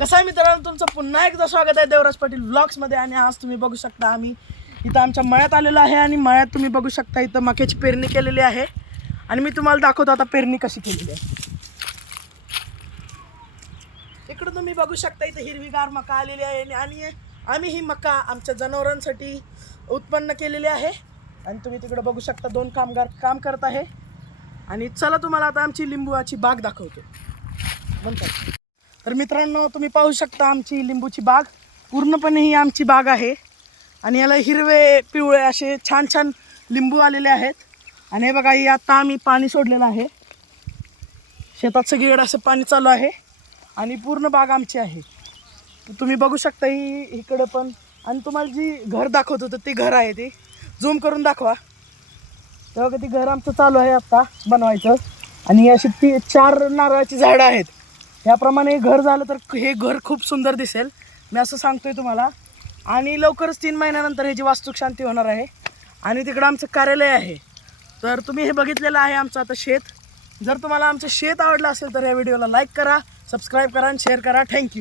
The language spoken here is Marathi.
कसं आहे मित्रांनो, तुमचं पुन्हा एकदा स्वागत आहे देवराज पाटील व्लॉग्समध्ये. आणि आज तुम्ही बघू शकता आम्ही इथं आमच्या मळ्यात आलेलो आहे. आणि मळ्यात तुम्ही बघू शकता इथं मक्याची पेरणी केलेली आहे. आणि मी तुम्हाला दाखवतो आता पेरणी कशी केलेली आहे. इकडं तुम्ही बघू शकता इथं हिरवीगार मका आलेली आहे. आणि आम्ही ही मका आमच्या जनावरांसाठी उत्पन्न केलेली आहे. आणि तुम्ही तिकडं बघू शकता 2 कामगार काम करत आहे. आणि चला तुम्हाला आता आमची लिंबूची बाग दाखवतो म्हणतात. तर मित्रांनो, तुम्ही पाहू शकता आमची लिंबूची बाग पूर्णपणे ही आमची बाग आहे. आणि याला हिरवे पिवळे असे छान छान लिंबू आलेले आहेत. आणि हे बघा, ही आता आम्ही पाणी सोडलेलं आहे. शेतात सगळीकडे असं पाणी चालू आहे. आणि पूर्ण बाग आमची आहे. तुम्ही बघू शकता ही इकडे पण. आणि तुम्हाला जी घर दाखवत होतं ते घर आहे. ते झूम करून दाखवा. तेव्हा ती घर आमचं चालू आहे आता बनवायचं. आणि अशी 4 नारळाची झाडं आहेत. याप्रमाणे घर झालं तर हे घर खूप सुंदर दिसेल, मी असं सांगतोय तुम्हाला. आणि लवकरच 3 महिन्यानंतर ह्याची वास्तुशांती होणार आहे. आणि तिकडं आमचं कार्यालय आहे. तर तुम्ही हे बघितलेलं आहे आमचं आता शेत. जर तुम्हाला आमचं शेत आवडलं असेल तर या व्हिडिओला लाईक करा, सबस्क्राईब करा आणि शेअर करा. थँक्यू.